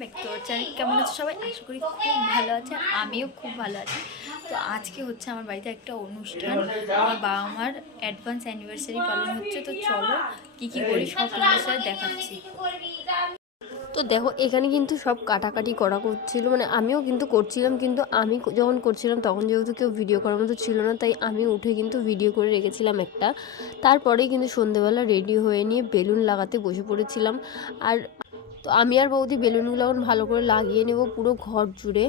Back to our channel. কেমন আছো সবাই? আশা করি খুব ভালো আছে, আমিও খুব ভালো আছি। তো আজকে হচ্ছে আমার বাড়িতে একটা অনুষ্ঠান, আমার বাবা মার অ্যাডভান্স অ্যানিভার্সারি পালন হচ্ছে। তো চলো কী কী করি সব তোমাদের সাথে দেখাচ্ছি। তো দেখো এখানে কিন্তু সব কাটাকাটি করা করছিল, মানে আমিও কিন্তু করছিলাম, কিন্তু আমি যখন করছিলাম তখন যেহেতু কেউ ভিডিও করার মতো ছিল না, তাই আমি উঠে কিন্তু ভিডিও করে রেখেছিলাম একটা। তারপরে কিন্তু সন্ধেবেলা রেডি হয়ে নিয়ে বেলুন লাগাতে বসে পড়েছিলাম। আর তো আমি আর বৌদি বেলুনগুলো এখন ভালো করে লাগিয়ে নেব পুরো ঘর জুড়ে।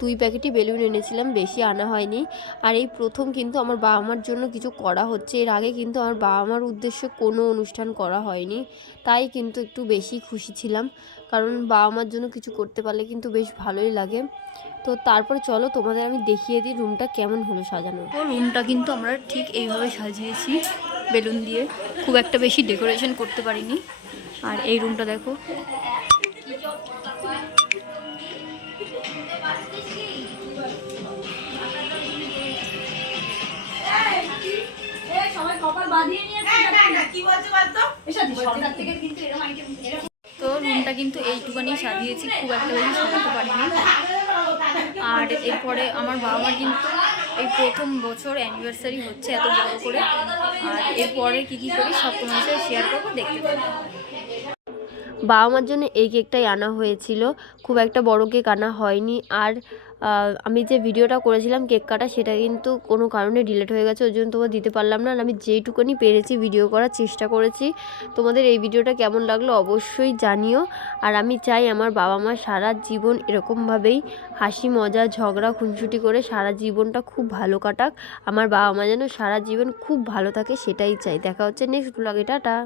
2 প্যাকেটই বেলুন এনেছিলাম, বেশি আনা হয়নি। আর এই প্রথম কিন্তু আমার বাবা মার জন্য কিছু করা হচ্ছে। এর আগে কিন্তু আমার বাবা মার উদ্দেশ্যে কোনো অনুষ্ঠান করা হয়নি, তাই কিন্তু একটু বেশি খুশি ছিলাম, কারণ বাবা মার জন্য কিছু করতে পারলে কিন্তু বেশ ভালোই লাগে। তো তারপর চলো তোমাদের আমি দেখিয়ে দিই রুমটা কেমন হলো সাজানো। তো রুমটা কিন্তু আমরা ঠিক এইভাবে সাজিয়েছি বেলুন দিয়ে, খুব একটা বেশি ডেকোরেশন করতে পারিনি। আর এই রুমটা দেখো, তো রুমটা কিন্তু এইটুখানি সাজিয়েছি, খুব একটা বেশি সাজাতে পারিনি। আর এরপরে আমার বাবা মার কিন্তু এই প্রথম বছর অ্যানিভার্সারি হচ্ছে এত বড় করে। আর এরপরে কী কী করি সব তোমার সাথে শেয়ার করবো, দেখতে পাবো। বাবা মার জন্য এই কেকটাই আনা হয়েছিল, খুব একটা বড় কেক আনা হয়নি। আর আমি যে ভিডিওটা করেছিলাম কেক কাটা, সেটা কিন্তু কোনো কারণে ডিলিট হয়ে গেছে, ওই জন্য তোমার দিতে পারলাম না। আর আমি যেইটুকুনি পেরেছি ভিডিও করার চেষ্টা করেছি। তোমাদের এই ভিডিওটা কেমন লাগলো অবশ্যই জানিও। আর আমি চাই আমার বাবা মা সারা জীবন এরকমভাবেই হাসি মজা ঝগড়া খুনসুটি করে সারা জীবনটা খুব ভালো কাটাক। আমার বাবা মা যেন সারা জীবন খুব ভালো থাকে, সেটাই চাই। দেখা হচ্ছে নেক্সট ব্লগে, টাটা।